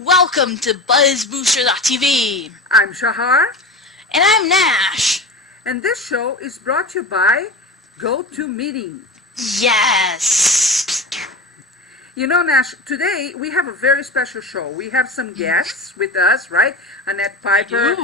Welcome to BuzzBooster.tv. I'm Shahar. And I'm Nash. And this show is brought to you by GoToMeeting. Yes. You know, Nash, today we have a very special show. We have some guests with us, right? Annette Piper,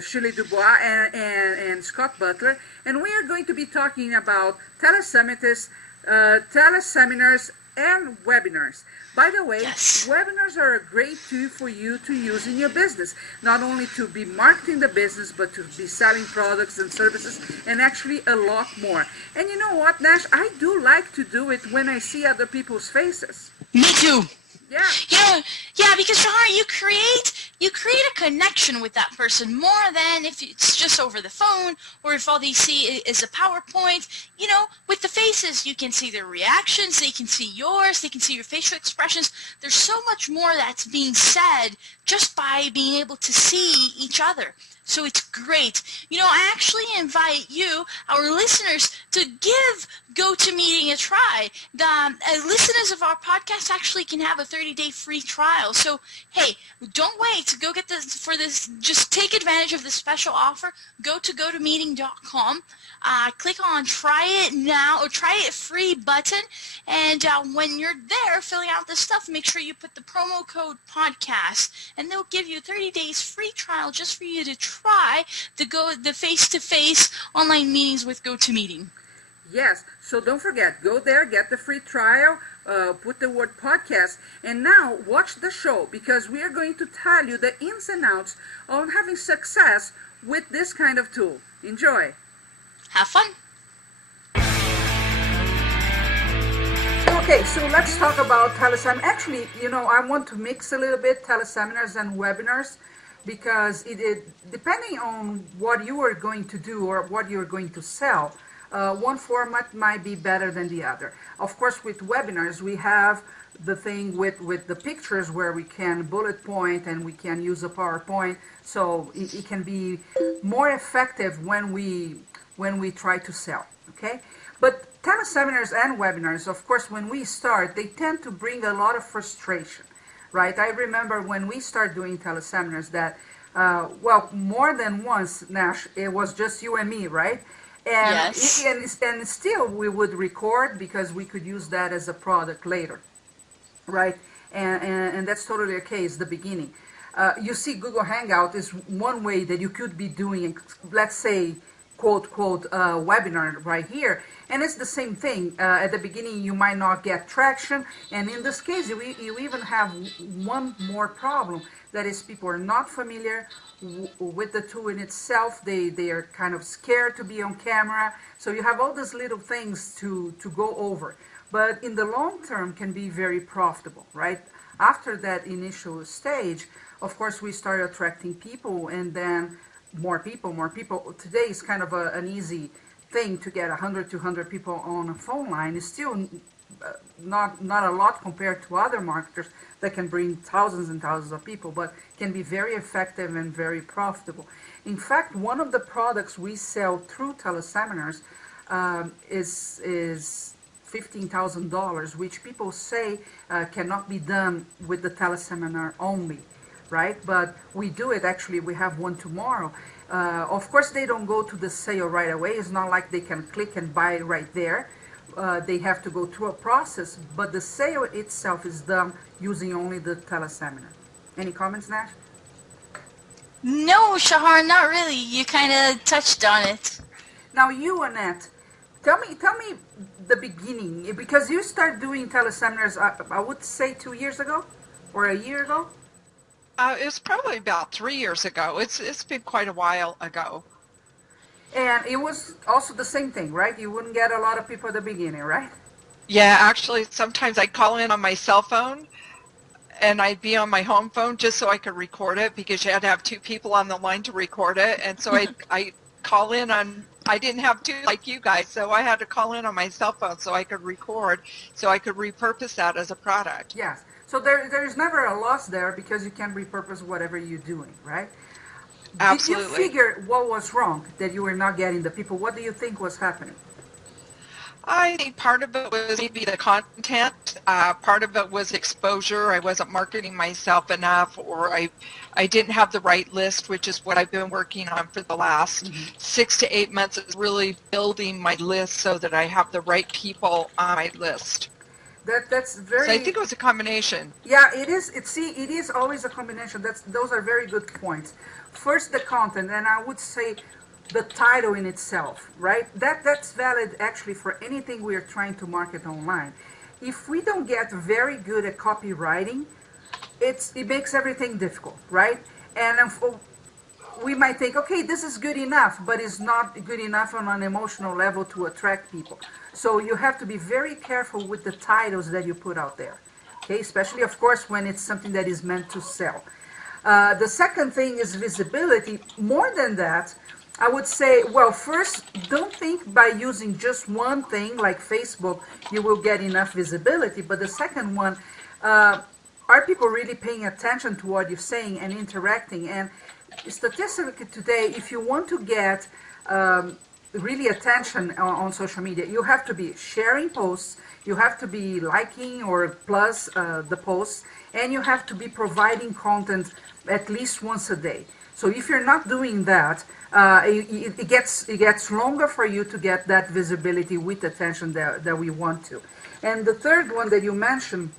Shirley Dubois, and Scott Butler. And we are going to be talking about teleseminars, teleseminars, and webinars. By the way, webinars are a great tool for you to use in your business, not only to be marketing the business, but to be selling products and services, and actually a lot more. And you know what, Nash? I do like to do it when I see other people's faces. Me too. Yeah. Yeah, because Shahar, you create a connection with that person more than if it's just over the phone or if all they see is a PowerPoint. You know, with the faces, you can see their reactions, they can see yours, they can see your facial expressions. There's so much more that's being said just by being able to see each other. So it's great. You know, I actually invite you, our listeners, to give GoToMeeting a try. The listeners of our podcast actually can have a 30-day free trial. So, hey, don't wait to go get this for this. Just take advantage of this special offer. Go to GoToMeeting.com. Click on Try It Now or Try It Free button. And when you're there filling out the stuff, make sure you put the promo code podcast. And they'll give you 30 days free trial just for you to try the face-to-face online meetings with GoToMeeting. Yes, so don't forget, go there, get the free trial, put the word podcast, and now watch the show because we are going to tell you the ins and outs on having success with this kind of tool. Enjoy. Have fun. Okay, so let's talk about teleseminars. Actually, you know, I want to mix a little bit teleseminars and webinars because depending on what you are going to do or what you're going to sell, one format might be better than the other. Of course, with webinars, we have the thing with the pictures where we can bullet point and we can use a PowerPoint, so it can be more effective when we try to sell, okay? But teleseminars and webinars, of course, when we start, they tend to bring a lot of frustration, right? I remember when we started doing teleseminars that, well, more than once, Nash, it was just you and me, right? And, yes. and still we would record because we could use that as a product later, right? And that's totally okay, it's the beginning. You see, Google Hangout is one way that you could be doing, let's say, quote, webinar right here. And it's the same thing. At the beginning, you might not get traction. And in this case, you even have one more problem. That is, people are not familiar with the tool in itself. They are kind of scared to be on camera. So you have all these little things to go over. But in the long term, can be very profitable, right? After that initial stage, of course, we start attracting people, and then more people. Today is kind of an easy thing to get 100, 200 people on a phone line. It's still not a lot compared to other marketers that can bring thousands and thousands of people, but can be very effective and very profitable. In fact, one of the products we sell through teleseminars is $15,000, which people say cannot be done with the teleseminar only, right? But we do it. Actually, we have one tomorrow. Of course, they don't go to the sale right away. It's not like they can click and buy right there. They have to go through a process, but the sale itself is done using only the teleseminar. Any comments, Nash? No, Shahar, not really. You kind of touched on it. Now, you, Annette, tell me the beginning, because you started doing teleseminars, I would say 2 years ago or a year ago. It was probably about 3 years ago. It's been quite a while ago. And it was also the same thing, right? You wouldn't get a lot of people at the beginning, right? Yeah, actually, sometimes I'd call in on my cell phone, and I'd be on my home phone just so I could record it, because you had to have 2 people on the line to record it. And so I call in on, I didn't have 2 like you guys, so I had to call in on my cell phone so I could record, so I could repurpose that as a product. Yes. So there's never a loss there because you can repurpose whatever you're doing, right? Absolutely. Did you figure what was wrong, that you were not getting the people? What do you think was happening? I think part of it was maybe the content. Part of it was exposure. I wasn't marketing myself enough, or I didn't have the right list, which is what I've been working on for the last 6 to 8 months, is really building my list so that I have the right people on my list. That's very. So I think it was a combination. Yeah, it is. It is always a combination. Those are very good points. First, the content, and I would say the title in itself, right? That's valid actually for anything we are trying to market online. If we don't get very good at copywriting, it makes everything difficult, right? And we might think, okay, this is good enough, but it's not good enough on an emotional level to attract people. So you have to be very careful with the titles that you put out there, okay? Especially, of course, when it's something that is meant to sell. The second thing is visibility. More than that, I would say, well, first, don't think by using just one thing like Facebook, you will get enough visibility. But the second one, are people really paying attention to what you're saying and interacting? And statistically today, if you want to get really attention on social media, you have to be sharing posts, you have to be liking or plus the posts, and you have to be providing content at least once a day. So if you're not doing that, it gets longer for you to get that visibility with attention that we want to. And the third one that you mentioned,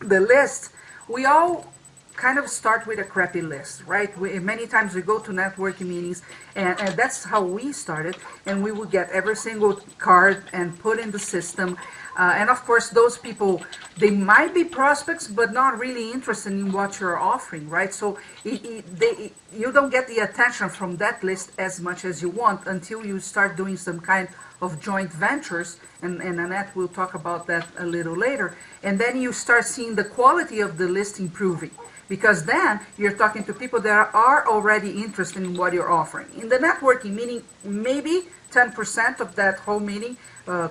the list, we all kind of start with a crappy list, right? Many times we go to networking meetings, and that's how we started, and we would get every single card and put in the system. And of course, those people, they might be prospects, but not really interested in what you're offering, right? So you don't get the attention from that list as much as you want until you start doing some kind of joint ventures, and Annette will talk about that a little later. And then you start seeing the quality of the list improving, because then you're talking to people that are already interested in what you're offering. In the networking meeting, maybe 10% of that whole meeting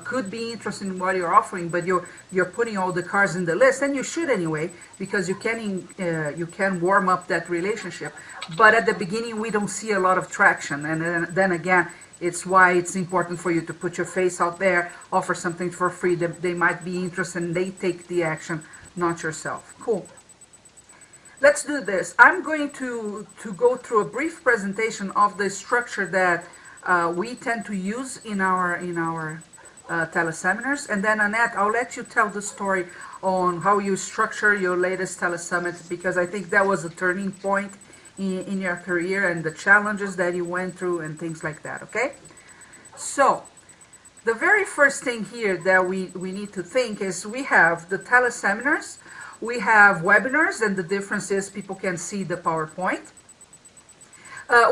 could be interested in what you're offering, but you're putting all the cards in the list, and you should anyway, because you can warm up that relationship. But at the beginning, we don't see a lot of traction, and then again, it's why it's important for you to put your face out there, offer something for free that they might be interested in, they take the action, not yourself. Cool. Let's do this. I'm going to go through a brief presentation of the structure that we tend to use in our teleseminars, and then Annette, I'll let you tell the story on how you structure your latest telesummit, because I think that was a turning point in your career and the challenges that you went through and things like that, okay? So, the very first thing here that we need to think is we have the teleseminars, we have webinars, and the difference is people can see the PowerPoint.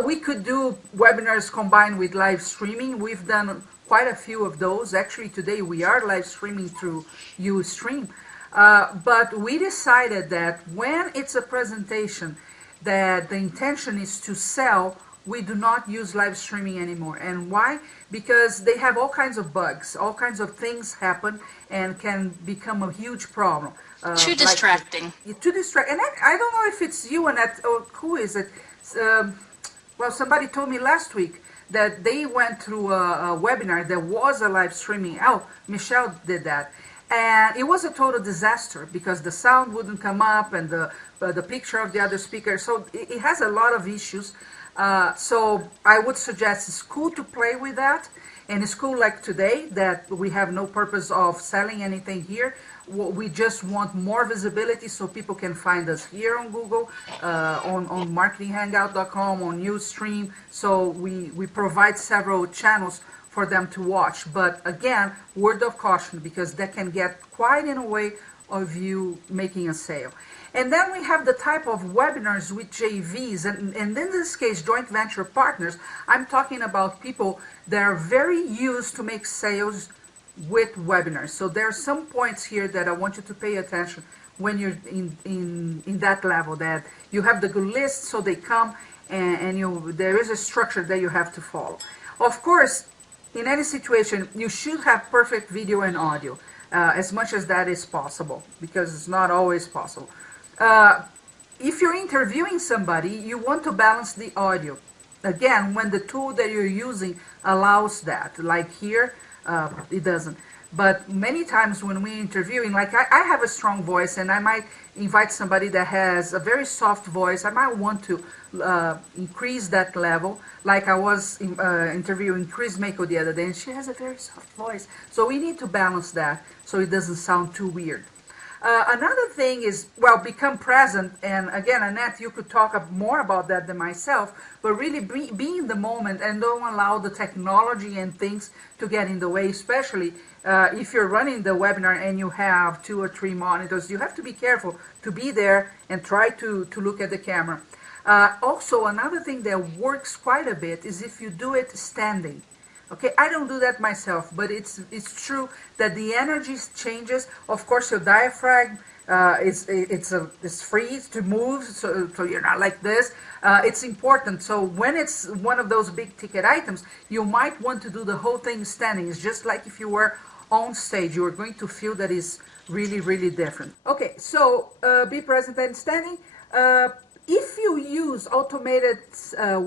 We could do webinars combined with live streaming. We've done quite a few of those. Actually, today we are live streaming through Ustream. But we decided that when it's a presentation that the intention is to sell, we do not use live streaming anymore. And why? Because they have all kinds of bugs, all kinds of things happen and can become a huge problem. Too distracting. Too distracting. And I don't know if it's you, Annette, or who is it? Well, somebody told me last week that they went through a webinar. There was a live streaming. Oh, Michelle did that. And it was a total disaster because the sound wouldn't come up and the picture of the other speaker. So it has a lot of issues. So I would suggest it's cool to play with that. And it's cool like today that we have no purpose of selling anything here. We just want more visibility so people can find us here on Google, on marketinghangout.com, on Ustream. So we provide several channels for them to watch. But again, word of caution, because that can get quite in a way of you making a sale. And then we have the type of webinars with JVs, and in this case, joint venture partners. I'm talking about people that are very used to make sales with webinars. So there are some points here that I want you to pay attention when you're in that level, that you have the good list, so they come, and there is a structure that you have to follow. Of course, in any situation, you should have perfect video and audio, as much as that is possible, because it's not always possible. If you're interviewing somebody, you want to balance the audio. Again, when the tool that you're using allows that, like here, it doesn't. But many times when we're interviewing, like I have a strong voice and I might invite somebody that has a very soft voice. I might want to increase that level. Like I was interviewing Chris Mako the other day, and she has a very soft voice. So we need to balance that so it doesn't sound too weird. Another thing is, well, become present. And again, Annette, you could talk more about that than myself, but really be in the moment and don't allow the technology and things to get in the way, especially if you're running the webinar and you have 2 or 3 monitors. You have to be careful to be there and try to look at the camera. Also, another thing that works quite a bit is if you do it standing. Okay, I don't do that myself, but it's true that the energy changes. Of course, your diaphragm is free to move, so you're not like this. It's important. So when it's one of those big ticket items, you might want to do the whole thing standing. It's just like if you were on stage. You are going to feel that is really, really different. Okay, so be present and standing. If you use automated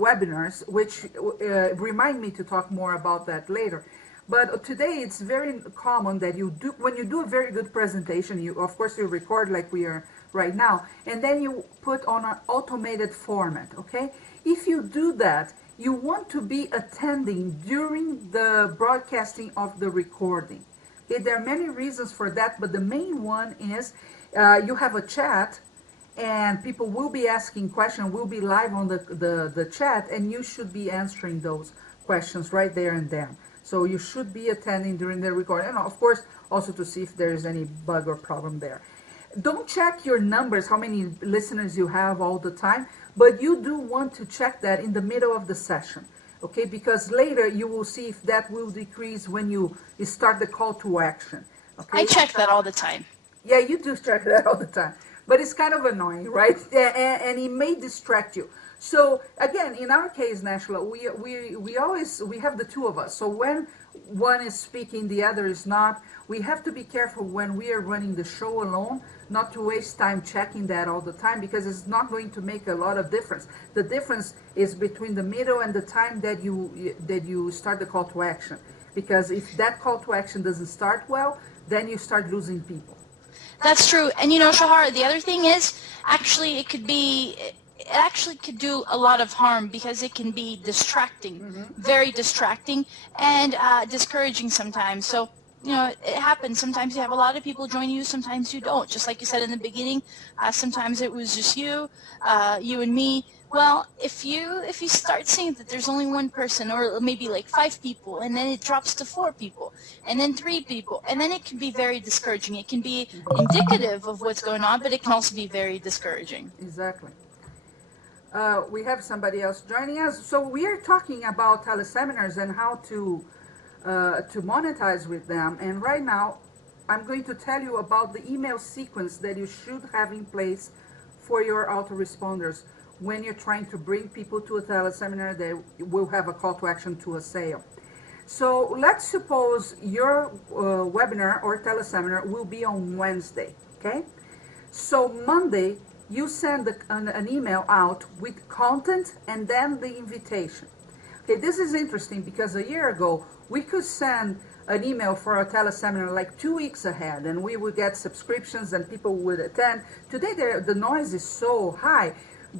webinars, which remind me to talk more about that later, but today it's very common that when you do a very good presentation, of course you record like we are right now, and then you put on an automated format, okay? If you do that, you want to be attending during the broadcasting of the recording. Okay, there are many reasons for that, but the main one is you have a chat, and people will be asking questions, will be live on the chat, and you should be answering those questions right there and then. So you should be attending during the recording, and of course also to see if there is any bug or problem there. Don't check your numbers, how many listeners you have all the time, but you do want to check that in the middle of the session, okay? Because later you will see if that will decrease when you start the call to action. Okay? I check that all the time. Yeah, you do check that all the time. But it's kind of annoying, right? And it may distract you. So again, in our case, Nashla, we have the 2 of us. So when one is speaking, the other is not. We have to be careful when we are running the show alone, not to waste time checking that all the time, because it's not going to make a lot of difference. The difference is between the middle and the time that you start the call to action. Because if that call to action doesn't start well, then you start losing people. That's true. And you know, Shahar, the other thing is, actually, it actually could do a lot of harm because it can be distracting, very distracting, and discouraging sometimes. So, you know, it happens. Sometimes you have a lot of people join you, sometimes you don't. Just like you said in the beginning, sometimes it was just you and me. Well, if you start seeing that there's only one person, or maybe like 5 people, and then it drops to 4 people, and then 3 people, and then it can be very discouraging. It can be indicative of what's going on, but it can also be very discouraging. Exactly. We have somebody else joining us. So we are talking about teleseminars and how to monetize with them. And right now, I'm going to tell you about the email sequence that you should have in place for your autoresponders when you're trying to bring people to a teleseminar that will have a call to action to a sale. So let's suppose your webinar or teleseminar will be on Wednesday, okay? So Monday, you send an email out with content and then the invitation. Okay, this is interesting because a year ago, we could send an email for a teleseminar like 2 weeks ahead, and we would get subscriptions and people would attend. Today, the noise is so high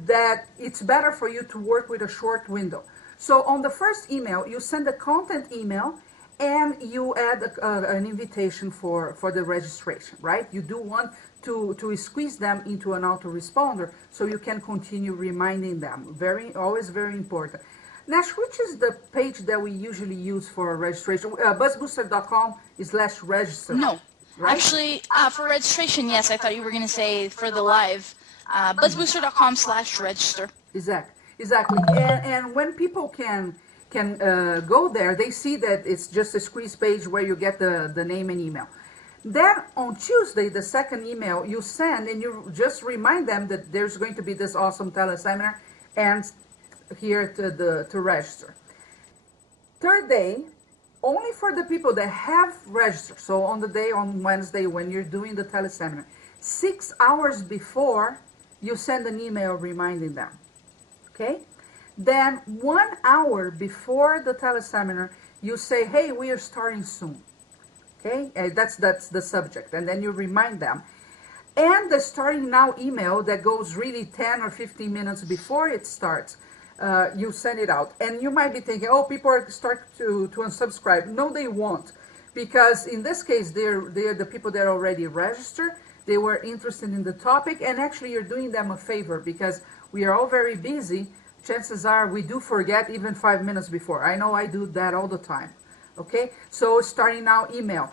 that it's better for you to work with a short window. So on the first email, you send a content email and you add an invitation for the registration, right? You do want to squeeze them into an autoresponder so you can continue reminding them. Always very important. Nash, which is the page that we usually use for registration? BuzzBooster.com/register. No. Right? Actually, for registration, yes, I thought you were going to say for the live. BuzzBooster.com/register. Exactly. And when people can go there, they see that it's just a squeeze page where you get the name and email. Then on Tuesday, the second email you send, and you just remind them that there's going to be this awesome teleseminar and here to register. Third day, only for the people that have registered. So on Wednesday when you're doing the teleseminar, 6 hours before, you send an email reminding them, okay? Then 1 hour before the teleseminar, you say, hey, we are starting soon. Okay, that's the subject, and then you remind them. And the starting now email that goes really 10 or 15 minutes before it starts, you send it out. And you might be thinking, oh, people are start to unsubscribe. No, they won't, because in this case, they're the people that are already registered. They were interested in the topic, and actually you're doing them a favor because we are all very busy. Chances are we do forget even 5 minutes before. I know I do that all the time. Okay, so starting now email.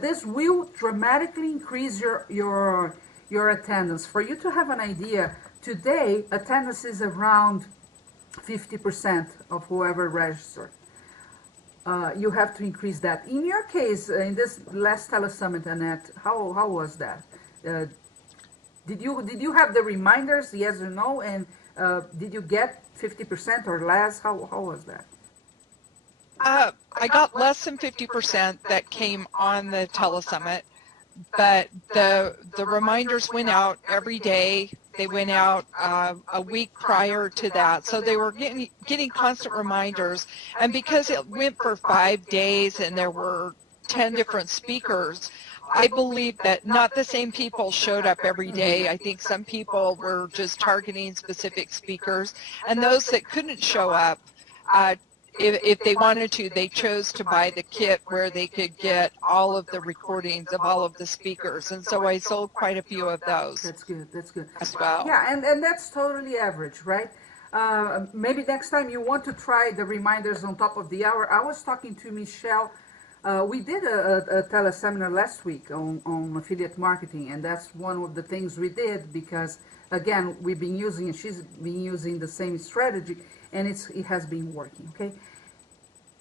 This will dramatically increase your attendance. For you to have an idea, today attendance is around 50% of whoever registered. You have to increase that. In your case, in this last telesummit, Annette, how was that? Did you have the reminders, yes or no, and did you get 50% or less? How was that? I got less than 50% that came on the telesummit, but the reminders went out every day. They went out a week prior to that, so they were getting constant reminders. And because it went for 5 days and there were 10 different speakers, I believe that not the same people showed up every day. I think some people were just targeting specific speakers, and those that couldn't show up, if they wanted to, they chose to buy the kit where they could get all of the recordings of all of the speakers. And so I sold quite a few of those. That's good. That's good. As well. Yeah, and that's totally average, right? Maybe next time you want to try the reminders on top of the hour. I was talking to Michelle. We did a teleseminar last week on affiliate marketing, and that's one of the things we did because, again, we've been using, and she's been using the same strategy, and it has been working, okay?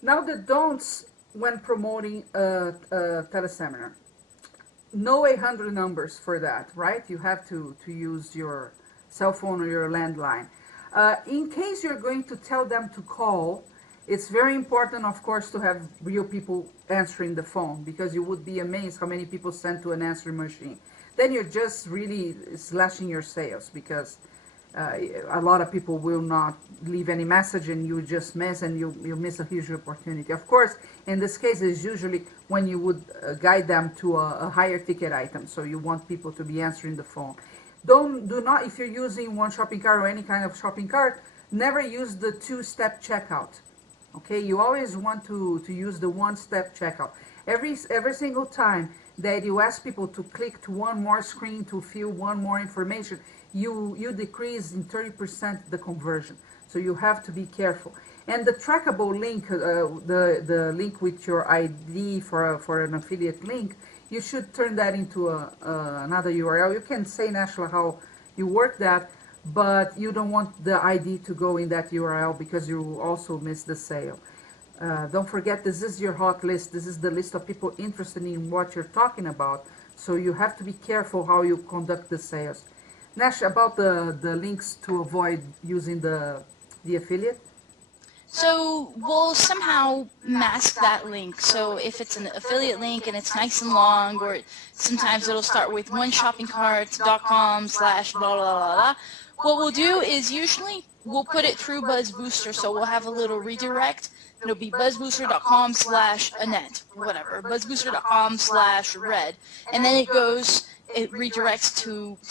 Now the don'ts when promoting a teleseminar. No 800 numbers for that, right? You have to use your cell phone or your landline. In case you're going to tell them to call, it's very important, of course, to have real people answering the phone, because you would be amazed how many people send to an answering machine. Then you're just really slashing your sales, because a lot of people will not leave any message, and you just miss, and you miss a huge opportunity. Of course, in this case, it's usually when you would guide them to a higher ticket item, so you want people to be answering the phone. Do not, if you're using one shopping cart or any kind of shopping cart, never use the two-step checkout. Okay, you always want to use the one-step checkout. Every single time that you ask people to click to one more screen to fill one more information, you decrease in 30% the conversion. So you have to be careful. And the trackable link, the link with your ID for an affiliate link, you should turn that into another URL. You can say, Nashla, how you work that, but you don't want the ID to go in that URL because you will also miss the sale. Don't forget, this is your hot list. This is the list of people interested in what you're talking about. So you have to be careful how you conduct the sales. Nash, about the links to avoid using the affiliate? So we'll somehow mask that link. So if it's an affiliate link and it's nice and long, or sometimes it'll start with oneshoppingcart.com/blah blah blah blah. What we'll do is usually we'll put it through BuzzBooster, so we'll have a little redirect. It'll be buzzbooster.com/Annette, whatever, buzzbooster.com/red, and then it redirects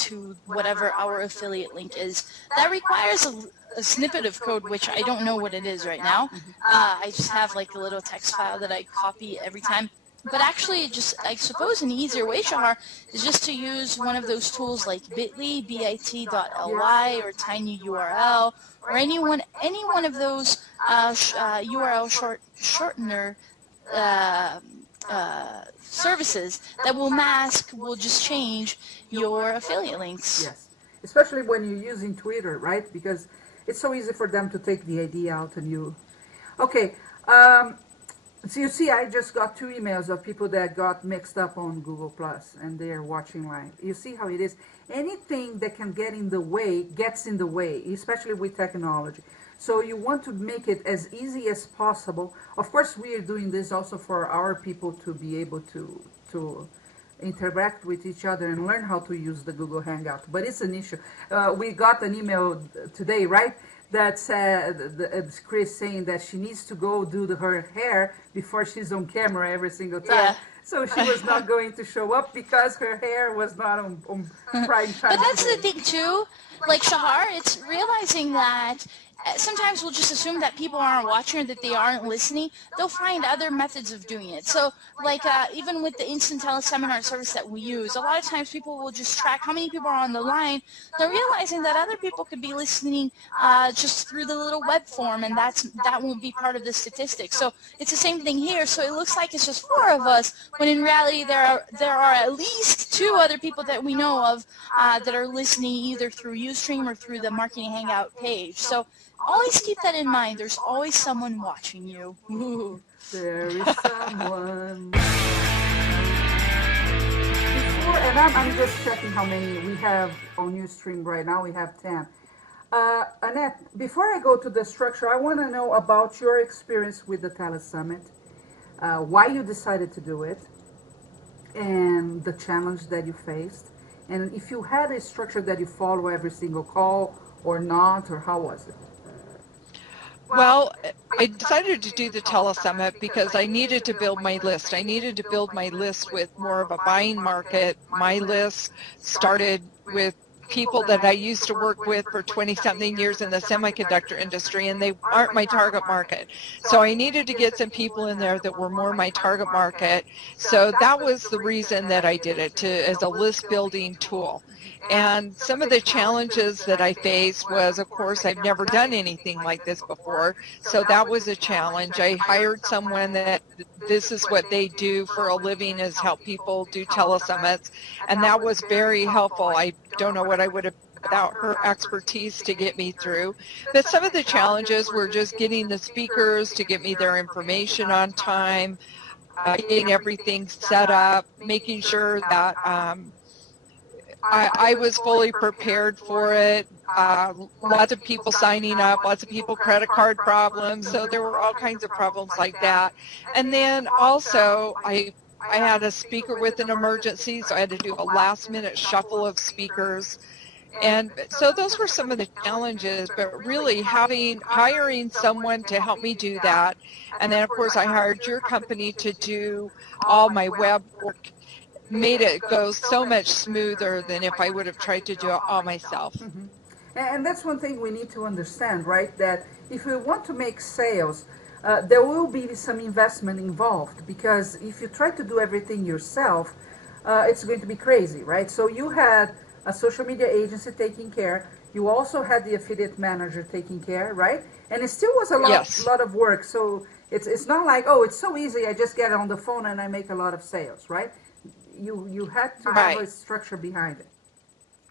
to whatever our affiliate link is. That requires a snippet of code, which I don't know what it is right now. I just have like a little text file that I copy every time. But actually, I suppose an easier way, Shahar, is just to use one of those tools like bit.ly, bit.ly, or tinyurl, or any one of those URL shortener services that will just change your affiliate links. Yes, especially when you're using Twitter, right? Because it's so easy for them to take the ID out and you... Okay, so you see, I just got 2 emails of people that got mixed up on Google Plus, and they are watching live. You see how it is. Anything that can get in the way gets in the way, especially with technology. So you want to make it as easy as possible. Of course, we are doing this also for our people to be able to interact with each other and learn how to use the Google Hangout. But it's an issue. We got an email today, right? That said, Chris saying that she needs to go do her hair before she's on camera every single time. So she was not going to show up because her hair was not on prime time But that's the today. thing too, like Shahar, it's realizing that sometimes we'll just assume that people aren't watching or that they aren't listening. They'll find other methods of doing it. So like even with the instant teleseminar service that we use, a lot of times people will just track how many people are on the line. They're realizing that other people could be listening just through the little web form, and that won't be part of the statistics. So it's the same thing here. So it looks like it's just 4 of us, when in reality there are at least 2 other people that we know of that are listening either through Ustream or through the Marketing Hangout page. So always keep that in mind. There's always someone watching you. Ooh. There is someone. Before, and I'm just checking how many we have on Ustream right now. We have 10. Annette, before I go to the structure, I want to know about your experience with the Telesummit, why you decided to do it, and the challenge that you faced, and if you had a structure that you follow every single call or not, or how was it? Well, I decided to do the telesummit because I needed to build my list. I needed to build my list with more of a buying market. My list started with people that I used to work with for 20-something years in the semiconductor industry, and they aren't my target market. So I needed to get some people in there that were more my target market. So that was the reason that I did it, as a list building tool. And some of the challenges that I faced was, of course, I've never done anything like this before, so that was a challenge. I hired someone that this is what they do for a living, is help people do telesummits, and that was very helpful. I don't know what I would have without her expertise to get me through. But some of the challenges were just getting the speakers to get me their information on time, getting everything set up, making sure that I was fully prepared for it. Lots of people signing up, lots of people credit card problems, so there were all kinds of problems like that. And then also I had a speaker with an emergency, so I had to do a last minute shuffle of speakers. And so those were some of the challenges, but really hiring someone to help me do that. And then of course I hired your company to do all my web work, made it go so much smoother than if I would have tried to do it all myself. Mm-hmm. And that's one thing we need to understand, right? That if we want to make sales, there will be some investment involved, because if you try to do everything yourself, it's going to be crazy, right? So you had a social media agency taking care. You also had the affiliate manager taking care, right? And it still was a Yes. lot of work. So it's not like, oh, it's so easy. I just get on the phone and I make a lot of sales, right? You had to have a Right. structure behind it.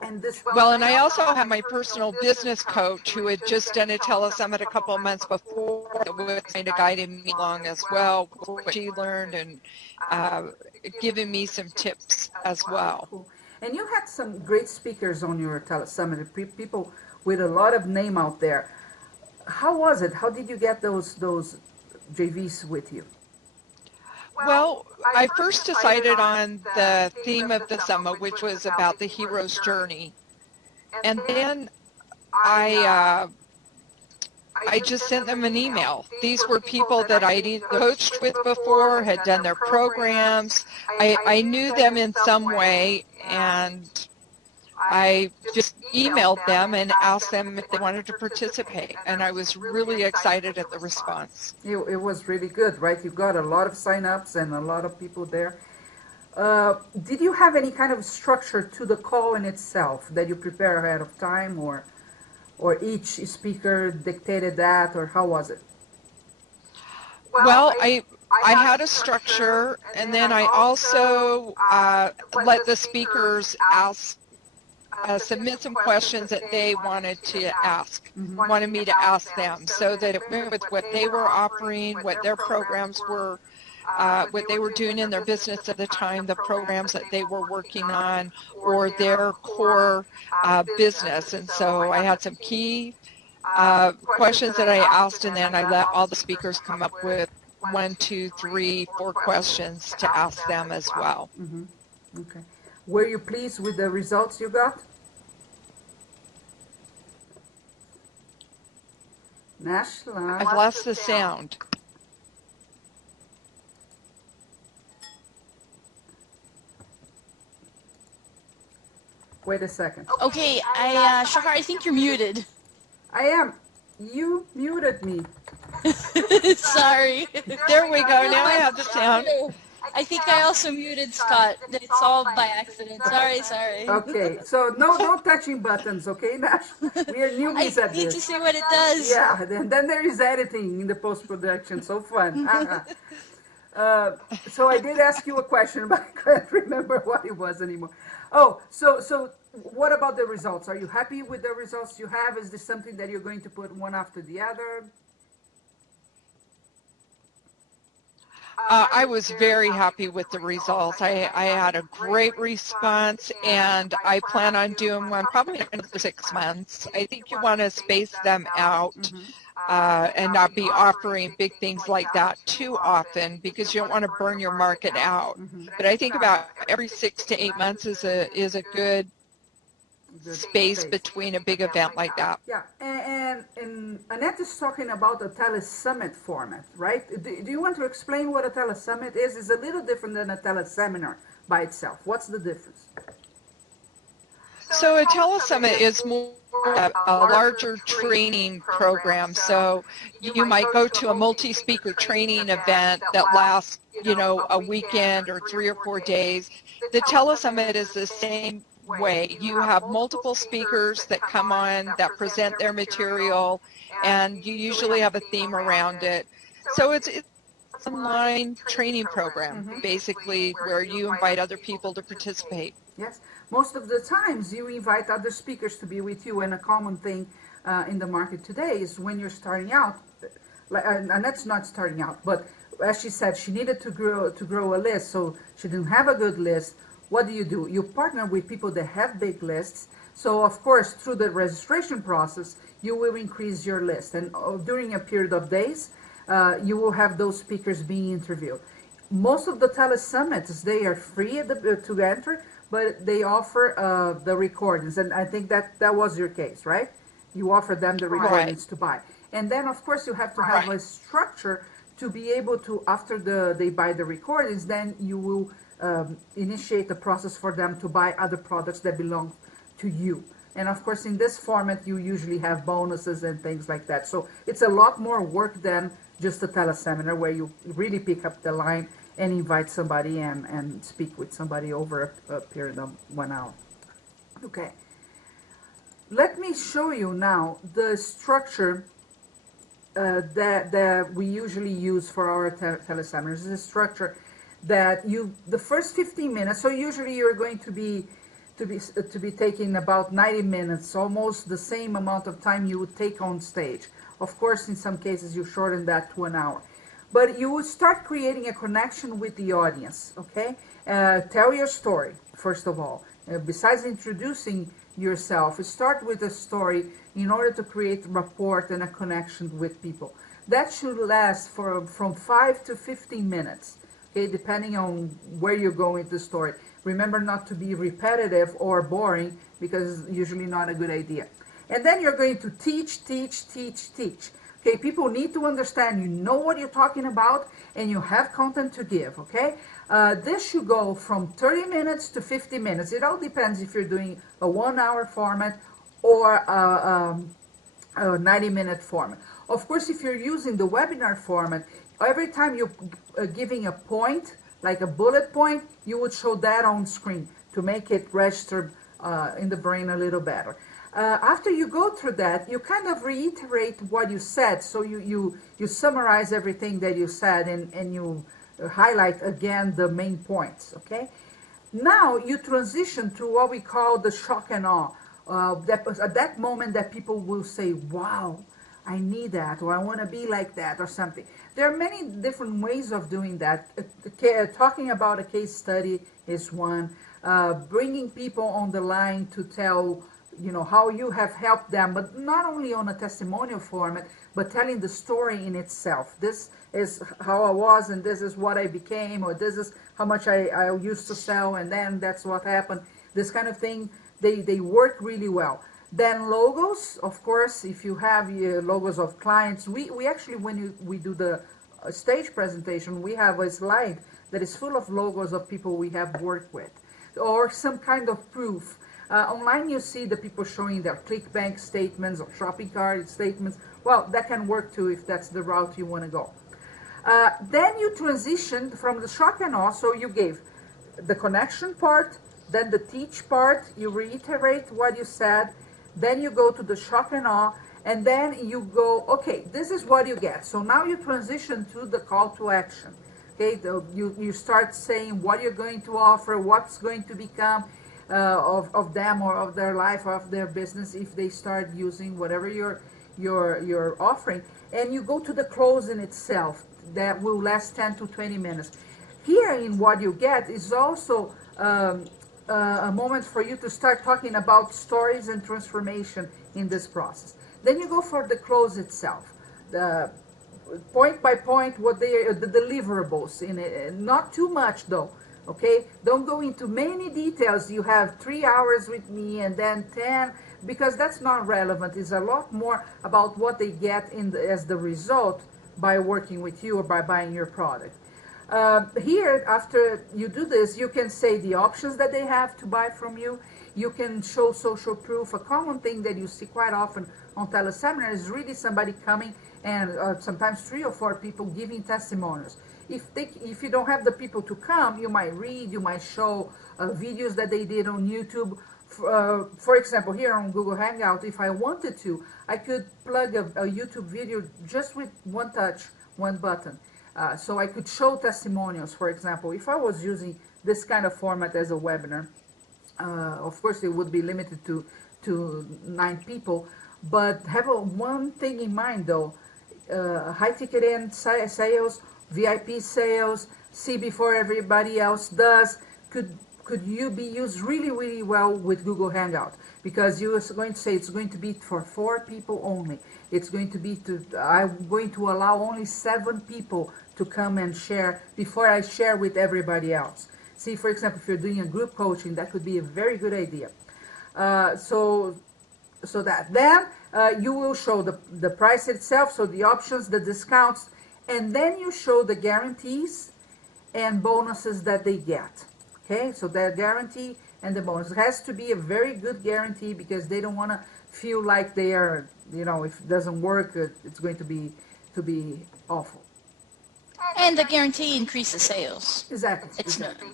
And this, Well, and I also have my personal business coach who had just done a telesummit a couple of months before, that was kind of guiding me along as well, what she learned, and uh, giving me some tips as well. cool. And you had some great speakers on your telesummit, people with a lot of name out there. How was it? How did you get those JVs with you? Well, I first decided on the theme of the summit, which was about the hero's journey. And then I just sent them an email. These were people that I'd either coached with before, had done their programs. I knew them in some way, and I just emailed them and asked them if they wanted to participate. And I was really excited at the response. It was really good, right? You got a lot of sign-ups and a lot of people there. Did you have any kind of structure to the call in itself that you prepare ahead of time, or each speaker dictated that, or how was it? Well, I had a structure, and then I also let the speakers submit some questions that they wanted to ask, wanted me to ask them, so that it went with what they were offering, what their programs were, what they were doing in their business at the time, the programs that they were working on, or their core business. And so I had some key questions that I asked, and then I let all the speakers come up with 1, 2, 3, 4 questions to ask them as well. Mm-hmm. Okay. Were you pleased with the results you got? Nashla. I've lost the sound. Wait a second. Okay, Shahar, I think you're muted. I am. You muted me. Sorry. There we go. Now I have the sound. I think I also muted Scott. It's all by accident. Sorry. Okay, so no touching buttons, okay, Nash? We are I newbies at need to this. see what it does. Yeah, then there is editing in the post-production, so fun. So I did ask you a question, but I can't remember what it was anymore. Oh, so what about the results? Are you happy with the results you have? Is this something that you're going to put one after the other? I was very happy with the results. I had a great response, and I plan on doing one probably in another 6 months. I think you want to space them out and not be offering big things like that too often, because you don't want to burn your market out. But I think about every 6 to 8 months is a good space between a big event like that. Yeah, and Annette is talking about a telesummit format, right? Do you want to explain what a telesummit is? It's a little different than a teleseminar by itself. What's the difference? So a telesummit is more a larger training program. So you might go to a multi-speaker training event that lasts, a weekend or 3 or 4 days. The telesummit is the same way. You have multiple speakers that come on that present their material, and you usually have a theme around it. So it's an online training program, basically, where you invite other people to participate. Yes, most of the times you invite other speakers to be with you, and a common thing in the market today is when you're starting out, and that's not starting out, but as she said, she needed to grow a list, so she didn't have a good list. What do? You partner with people that have big lists. So of course, through the registration process, you will increase your list. And during a period of days, you will have those speakers being interviewed. Most of the telesummits, they are free to enter, but they offer the recordings. And I think that was your case, right? You offer them the recordings to buy. And then of course you have to have a structure to be able to, after they buy the recordings, then you will initiate the process for them to buy other products that belong to you. And of course, in this format, you usually have bonuses and things like that. So it's a lot more work than just a teleseminar, where you really pick up the line and invite somebody and speak with somebody over a period of 1 hour. Okay. Let me show you now the structure that we usually use for our teleseminars. The structure that the first 15 minutes, so usually you're going to be taking about 90 minutes, almost the same amount of time you would take on stage. Of course, in some cases you shorten that to 1 hour. But you would start creating a connection with the audience, okay? Tell your story, first of all. Besides introducing yourself, start with a story in order to create rapport and a connection with people. That should last from 5 to 15 minutes. Okay, depending on where you're going with the story. Remember not to be repetitive or boring, because it's usually not a good idea. And then you're going to teach. Okay, people need to understand you know what you're talking about and you have content to give, okay? This should go from 30 minutes to 50 minutes. It all depends if you're doing a 1 hour format or a 90-minute format. Of course, if you're using the webinar format, every time you're giving a point, like a bullet point, you would show that on screen to make it register in the brain a little better. After you go through that, you kind of reiterate what you said. So you summarize everything that you said and you highlight again the main points, okay? Now you transition to what we call the shock and awe. At that moment that people will say, wow, I need that, or I want to be like that, or something. There are many different ways of doing that. Talking about a case study is one. Bringing people on the line to tell, how you have helped them, but not only on a testimonial format, but telling the story in itself. This is how I was, and this is what I became, or this is how much I used to sell, and then that's what happened. This kind of thing, they work really well. Then logos, of course, if you have logos of clients, we actually, when we do the stage presentation, we have a slide that is full of logos of people we have worked with, or some kind of proof. Online you see the people showing their ClickBank statements or shopping cart statements. Well, that can work too if that's the route you want to go. Then you transitioned from the shock and awe, so you gave the connection part, then the teach part, you reiterate what you said, then you go to the shock and awe, and then you go, okay, this is what you get. So now you transition to the call to action. Okay, you start saying what you're going to offer, what's going to become of them or of their life or of their business if they start using whatever you're offering. And you go to the closing itself. That will last 10 to 20 minutes. Here in what you get is also a moment for you to start talking about stories and transformation in this process. Then you go for the close itself, the point by point, what they are, the deliverables in it. Not too much though, okay? Don't go into many details. You have 3 hours with me and then 10, because that's not relevant. It's a lot more about what they get as the result by working with you or by buying your product. Here, after you do this, you can say the options that they have to buy from you. You can show social proof. A common thing that you see quite often on Teleseminar is really somebody coming and sometimes 3 or 4 people giving testimonials. If you don't have the people to come, you might read, you might show videos that they did on YouTube. For example, here on Google Hangout, if I wanted to, I could plug a YouTube video just with one touch, one button. So I could show testimonials, for example. If I was using this kind of format as a webinar, of course it would be limited to 9 people, but have one thing in mind though, high ticket end sales, VIP sales, see before everybody else does, could you be used really, really well with Google Hangout, because you are going to say it's going to be for 4 people only. It's going to be I'm going to allow only 7 people to come and share before I share with everybody else. See, for example, if you're doing a group coaching, that could be a very good idea. So that then you will show the price itself, so the options, the discounts, and then you show the guarantees and bonuses that they get. Okay, so that guarantee and the bonus. It has to be a very good guarantee because they don't want to feel like they are, if it doesn't work, it's going to be awful. And the guarantee increases sales. Exactly.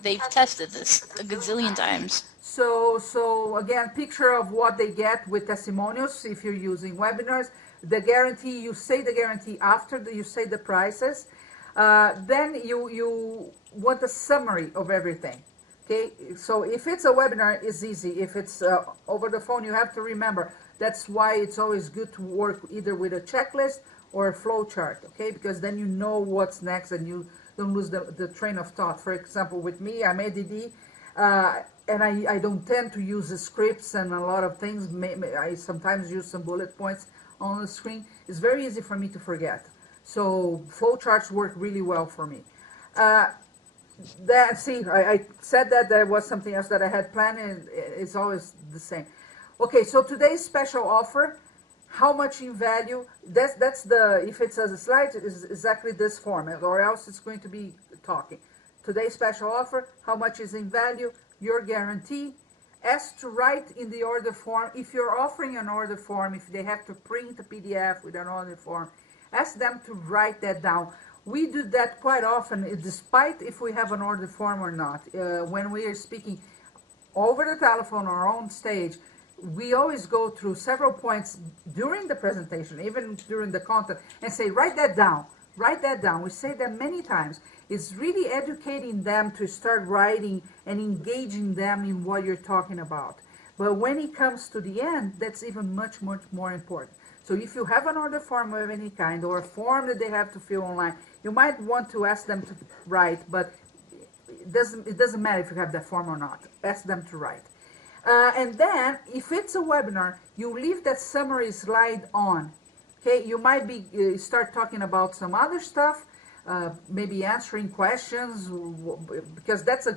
They've tested this a gazillion times. So again, picture of what they get with testimonials if you're using webinars. The guarantee, you say the guarantee after you say the prices. Then you want a summary of everything. Okay, so if it's a webinar, it's easy. If it's over the phone, you have to remember. That's why it's always good to work either with a checklist or a flow chart, okay? Because then you know what's next and you don't lose the train of thought. For example, with me, I'm ADD, and I don't tend to use the scripts and a lot of things. I sometimes use some bullet points on the screen. It's very easy for me to forget. So flow charts work really well for me. I said that there was something else that I had planned, and it's always the same. Okay, so today's special offer, how much in value? That's the, if it's as a slide, it is exactly this format, or else it's going to be talking. Today's special offer, how much is in value? Your guarantee. Ask to write in the order form. If you're offering an order form, if they have to print a PDF with an order form, ask them to write that down. We do that quite often, despite if we have an order form or not. When we are speaking over the telephone or on stage, we always go through several points during the presentation, even during the content, and say, write that down, write that down. We say that many times. It's really educating them to start writing and engaging them in what you're talking about. But when it comes to the end, that's even much, much more important. So if you have an order form of any kind or a form that they have to fill online, you might want to ask them to write, but it doesn't matter if you have that form or not. Ask them to write. And then, if it's a webinar, you leave that summary slide on. Okay, you might start talking about some other stuff, maybe answering questions, because that's a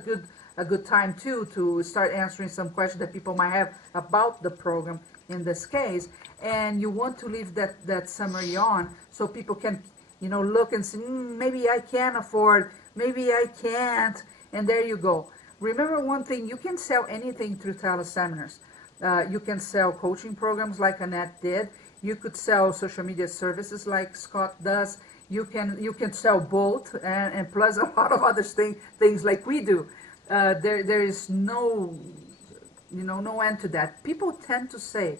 good time too to start answering some questions that people might have about the program in this case. And you want to leave that summary on so people can, look and see, maybe I can afford, maybe I can't, and there you go. Remember one thing, you can sell anything through teleseminars. You can sell coaching programs like Annette did. You could sell social media services like Scott does. You can sell both and plus a lot of other things like we do. There is no no end to that. People tend to say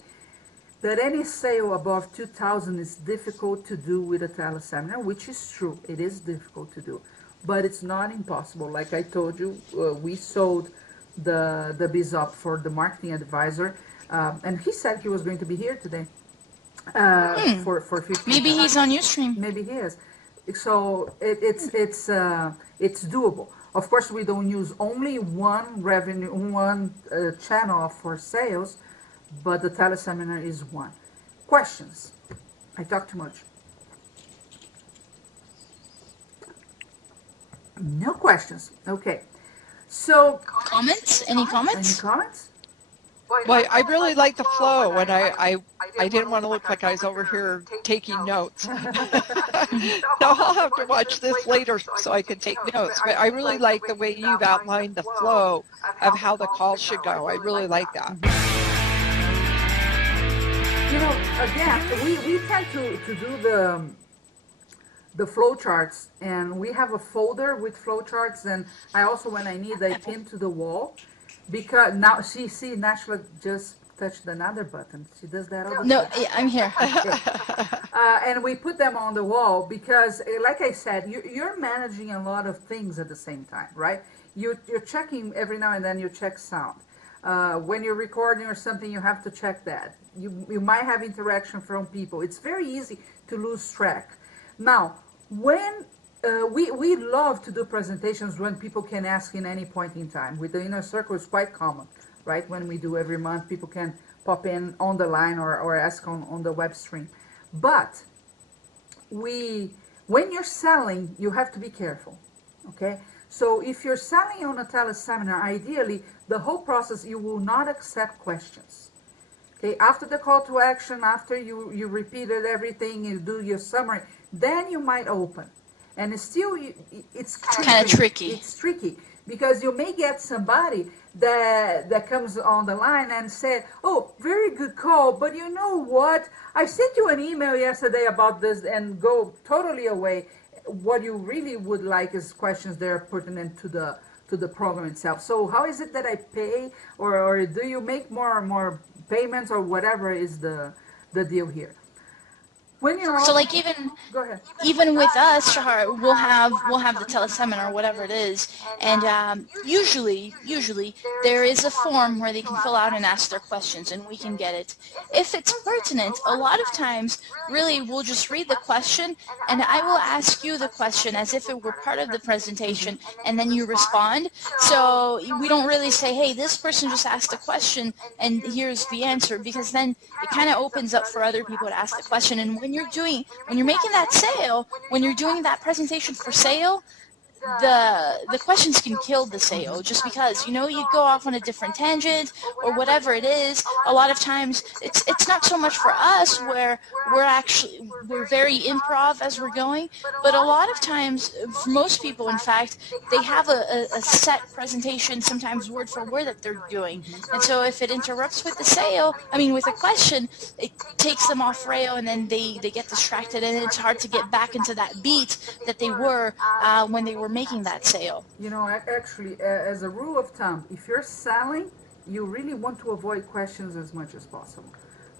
that any sale above 2,000 is difficult to do with a teleseminar, which is true. It is difficult to do, but it's not impossible. Like I told you, we sold the BizUp for the marketing advisor, and he said he was going to be here today for 15. Maybe he's on Ustream. Maybe he is. So it's doable. Of course, we don't use only one channel for sales, but the teleseminar is one. Questions? I talk too much. No questions. Okay. So Comments? Any comments? any comments? Well, I really like the flow, and I didn't want to look like I was over here taking notes. Now I'll have to watch this later so I can take notes, but I really like the way you've outlined the flow of how the call should go. I really like that. You know, again, we tend to do the flow charts, and we have a folder with flow charts, and I also, when I need, I pin to the wall. Because now, Nashla just touched another button. She does that all the time. No, yeah, I'm here. And we put them on the wall because, like I said, you're managing a lot of things at the same time, right? You're checking every now and then, you check sound. When you're recording or something, you have to check that. You might have interaction from people. It's very easy to lose track. Now, when we love to do presentations when people can ask in any point in time. With the inner circle, it's quite common, right? When we do every month, people can pop in on the line or ask on the web stream. But when you're selling, you have to be careful, okay? So if you're selling on a teleseminar, ideally, the whole process, you will not accept questions. Okay, after the call to action, after you repeated everything, you do your summary, then you might open. And still, it's kind of tricky. It's tricky because you may get somebody that comes on the line and say, "Oh, very good call, but you know what? I sent you an email yesterday about this," and go totally away. What you really would like is questions that are pertinent to the program itself. So, how is it that I pay, or do you make more payments, or whatever is the deal here? When you're So like even with us, Shahar, we'll have the teleseminar, whatever it is, and usually there is a form where they can fill out and ask their questions, and we can get it. If it's pertinent, a lot of times, really, we'll just read the question, and I will ask you the question as if it were part of the presentation, and then you respond. So we don't really say, hey, this person just asked a question, and here's the answer, because then it kind of opens up for other people to ask the question. And when you're making that sale, when you're doing that presentation for sale, the questions can kill the sale, just because you go off on a different tangent or whatever it is. A lot of times it's not so much for us where we're very improv as we're going, but a lot of times for most people, in fact, they have a set presentation, sometimes word for word, that they're doing, and so if it interrupts with the sale, with a question, it takes them off rail, and then they get distracted, and it's hard to get back into that beat that they were when they were making that sale. Actually, as a rule of thumb, if you're selling, you really want to avoid questions as much as possible.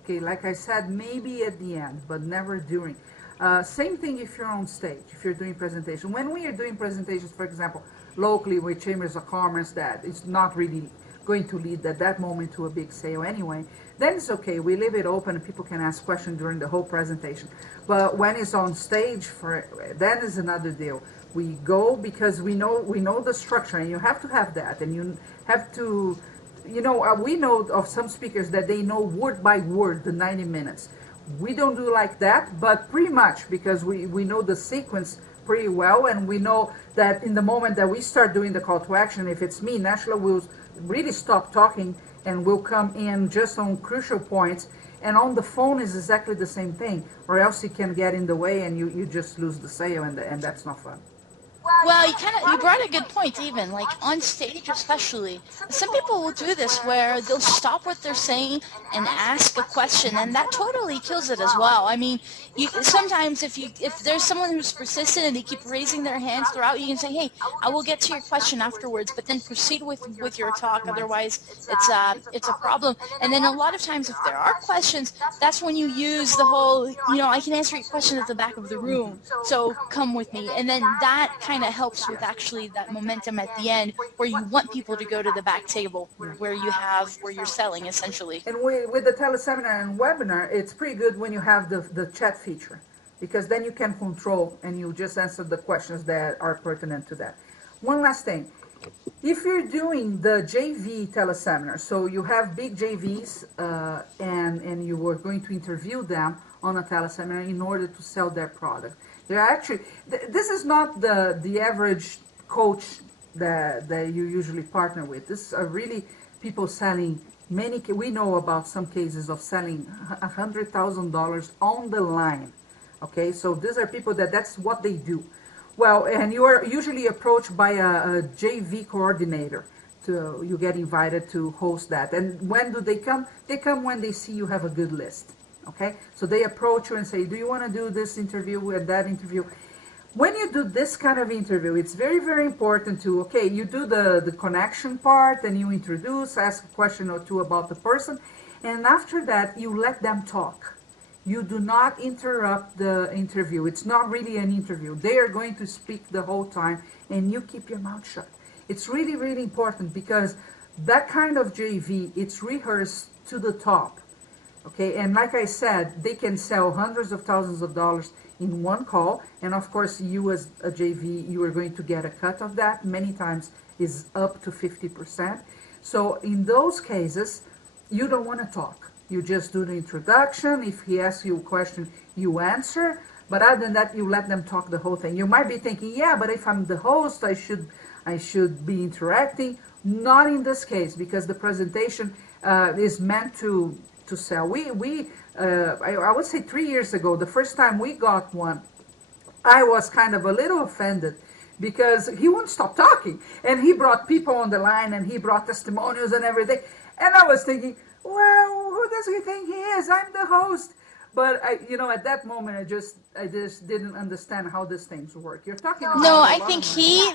Okay, like I said, maybe at the end, but never during. Same thing if you're on stage, if you're doing presentation. When we are doing presentations, for example, locally with chambers of commerce, that it's not really going to lead at that moment to a big sale anyway, then it's okay. We leave it open and people can ask questions during the whole presentation. But when it's on stage, then is another deal. We go because we know the structure, and you have to have that, and you have to, we know of some speakers that they know word by word the 90 minutes. We don't do like that, but pretty much, because we know the sequence pretty well, and we know that in the moment that we start doing the call to action, if it's me, Nashla will really stop talking and will come in just on crucial points. And on the phone is exactly the same thing, or else you can get in the way and you just lose the sale, and that's not fun. Well, you brought a good point even, like on stage especially. Some people will do this where they'll stop what they're saying and ask a question, and that totally kills it as well. I mean, sometimes if there's someone who's persistent and they keep raising their hands throughout, you can say, hey, I will get to your question afterwards, but then proceed with your talk, otherwise it's a problem. And then a lot of times if there are questions, that's when you use the whole, I can answer your question at the back of the room, so come with me. And then that kind of helps with actually that momentum at the end where you want people to go to the back table where you're selling essentially. And with the teleseminar and webinar, it's pretty good when you have the chat feature, because then you can control and you just answer the questions that are pertinent to that. One last thing. If you're doing the JV teleseminar, so you have big JVs and you were going to interview them on a teleseminar in order to sell their product. They're actually, this is not the average coach that you usually partner with. This are really people selling we know about some cases of selling $100,000 on the line. Okay, so these are people that's what they do. Well, and you are usually approached by a JV coordinator. You get invited to host that. And when do they come? They come when they see you have a good list. Okay, so they approach you and say, do you want to do this interview and that interview? When you do this kind of interview, it's very, very important to, okay, you do the connection part and you introduce, ask a question or two about the person. And after that, you let them talk. You do not interrupt the interview. It's not really an interview. They are going to speak the whole time and you keep your mouth shut. It's really, really important because that kind of JV, it's rehearsed to the top. Okay, and like I said, they can sell hundreds of thousands of dollars in one call. And of course, you as a JV, you are going to get a cut of that. Many times is up to 50%. So in those cases, you don't want to talk. You just do the introduction. If he asks you a question, you answer. But other than that, you let them talk the whole thing. You might be thinking, yeah, but if I'm the host, I should be interacting. Not in this case, because the presentation is meant to sell. I would say 3 years ago, the first time we got one, I was kind of a little offended because he wouldn't stop talking. And he brought people on the line and he brought testimonials and everything. And I was thinking, well, who does he think he is? I'm the host. But at that moment, I just didn't understand how these things work. You're talking about No, I think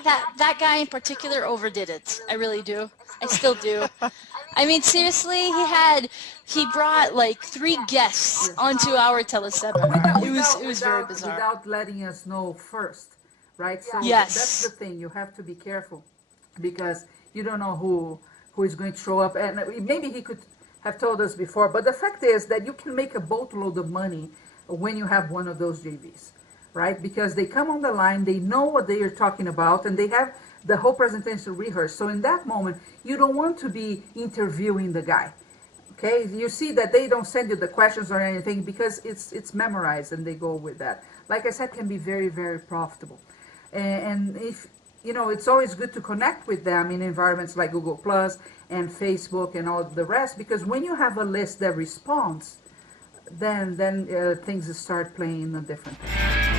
that guy in particular overdid it. I really do. I still do. I mean, seriously, he brought like 3 guests onto our teleseminar. It was very bizarre. Without letting us know first, right? So yes. That's the thing. You have to be careful because you don't know who is going to show up. And maybe he could have told us before, but the fact is that you can make a boatload of money when you have one of those JVs, right? Because they come on the line, they know what they are talking about, and they have the whole presentation rehearsed. So in that moment, you don't want to be interviewing the guy, okay? You see that they don't send you the questions or anything because it's memorized and they go with that. Like I said, can be very, very profitable. And if it's always good to connect with them in environments like Google Plus and Facebook and all the rest, because when you have a list that responds, then things start playing a different way.